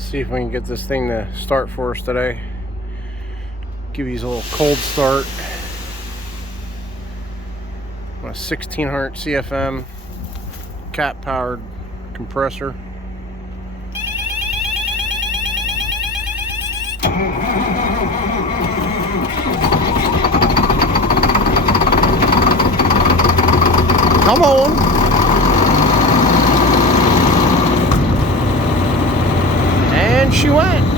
See if we can get this thing to start for us today. Give these a little cold start. A 1600 CFM cat powered compressor. Come on. And she went.